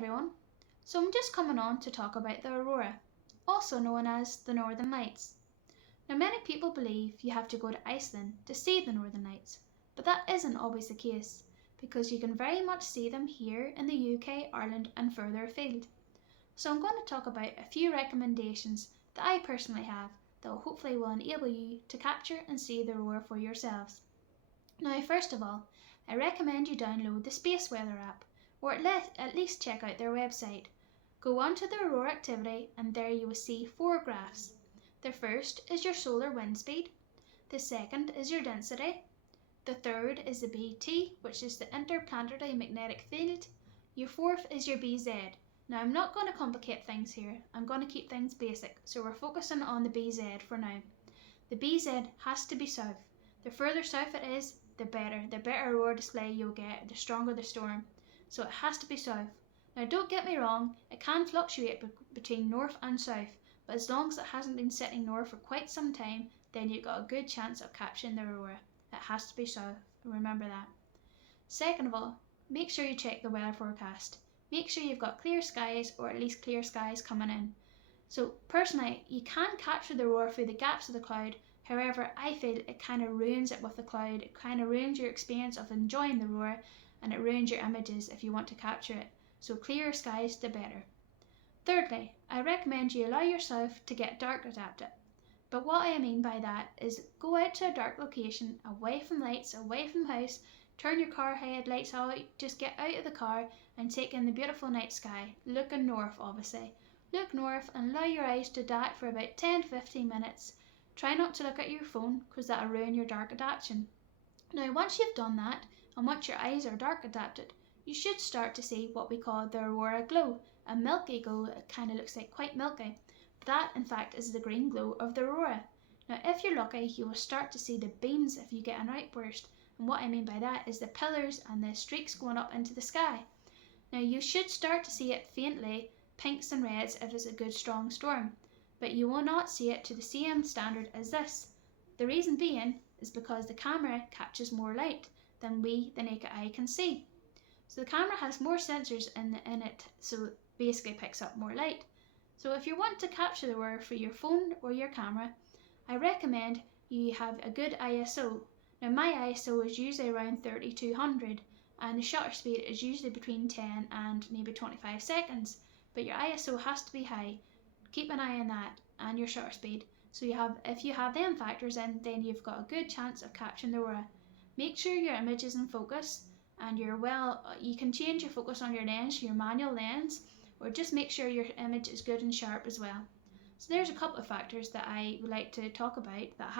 everyone, so I'm just coming on to talk about the Aurora, also known as the Northern Lights. Now many people believe you have to go to Iceland to see the Northern Lights, but that isn't always the case, because you can very much see them here in the UK, Ireland and further afield. So I'm going to talk about a few recommendations that I personally have that hopefully will enable you to capture and see the Aurora for yourselves. Now first of all, I recommend you download the Space Weather app, or at least check out their website. Go on to the Aurora activity and there you will see 4 graphs. The first is your solar wind speed, the second is your density, the third is the BT, which is the interplanetary magnetic field, your fourth is your BZ. Now I'm not going to complicate things here, I'm going to keep things basic, so we're focusing on the BZ for now. The BZ has to be south. The further south it is, the better aurora display you'll get, the stronger the storm. So it has to be south. Now don't get me wrong, it can fluctuate between north and south, but as long as it hasn't been sitting north for quite some time, then you've got a good chance of capturing the aurora. It has to be south, remember that. Second of all, make sure you check the weather forecast. Make sure you've got clear skies, or at least clear skies coming in. So personally, you can capture the aurora through the gaps of the cloud. However, I feel it kind of ruins it with the cloud. It kind of ruins your experience of enjoying the aurora, and it ruins your images if you want to capture it. So clearer skies, the better. Thirdly, I recommend you allow yourself to get dark adapted. But what I mean by that is go out to a dark location, away from lights, away from the house, turn your car headlights out, just get out of the car and take in the beautiful night sky, looking north obviously. Look north and allow your eyes to adapt for about 10 to 15 minutes. Try not to look at your phone because that will ruin your dark adaptation. Now once you've done that, and once your eyes are dark adapted, you should start to see what we call the aurora glow, a milky glow. It kind of looks like quite milky. That in fact is the green glow of the aurora. Now if you're lucky, you will start to see the beams if you get an outburst, and what I mean by that is the pillars and the streaks going up into the sky. Now you should start to see it faintly, pinks and reds if it's a good strong storm, but you will not see it to the same standard as this. The reason being is because the camera catches more light than we, the naked eye, can see. So the camera has more sensors in it, so it basically picks up more light. So if you want to capture the aurora for your phone or your camera, I recommend you have a good ISO. Now my ISO is usually around 3200 and the shutter speed is usually between 10 and maybe 25 seconds, but your ISO has to be high. Keep an eye on that and your shutter speed. So if you have them factors in, then you've got a good chance of capturing the aurora. Make sure your image is in focus and you can change your focus on your lens, your manual lens, or just make sure your image is good and sharp as well. So there's a couple of factors that I would like to talk about, about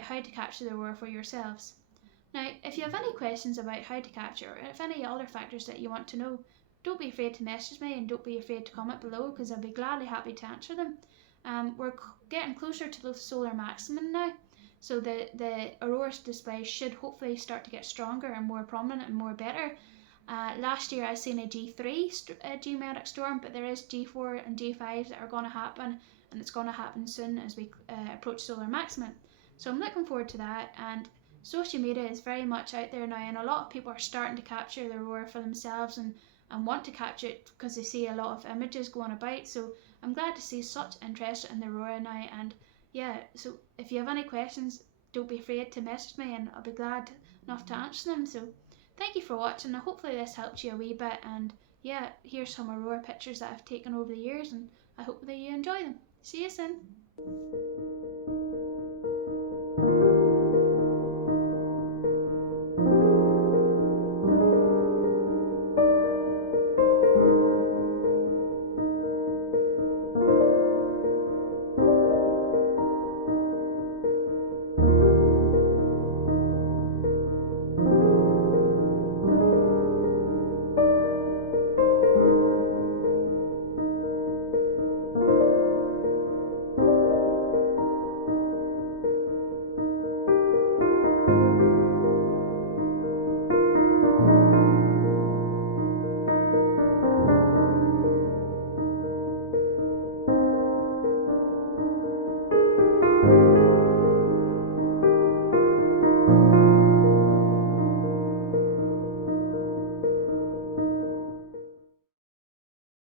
how to capture the aurora for yourselves. Now, if you have any questions about how to capture, or if any other factors that you want to know, don't be afraid to message me and don't be afraid to comment below because I'll be gladly happy to answer them. We're getting closer to the solar maximum now, so the aurora display should hopefully start to get stronger and more prominent and more better. Last year I seen a G3 geometric storm, but there is G4 and G5 that are going to happen, and it's going to happen soon as we approach solar maximum. So I'm looking forward to that, and social media is very much out there now, and a lot of people are starting to capture the aurora for themselves and want to capture it because they see a lot of images going about. So I'm glad to see such interest in the aurora now, and yeah, so if you have any questions, don't be afraid to message me and I'll be glad enough to answer them. So thank you for watching, and hopefully this helped you a wee bit, and yeah, here's some aurora pictures that I've taken over the years and I hope that you enjoy them. See you soon.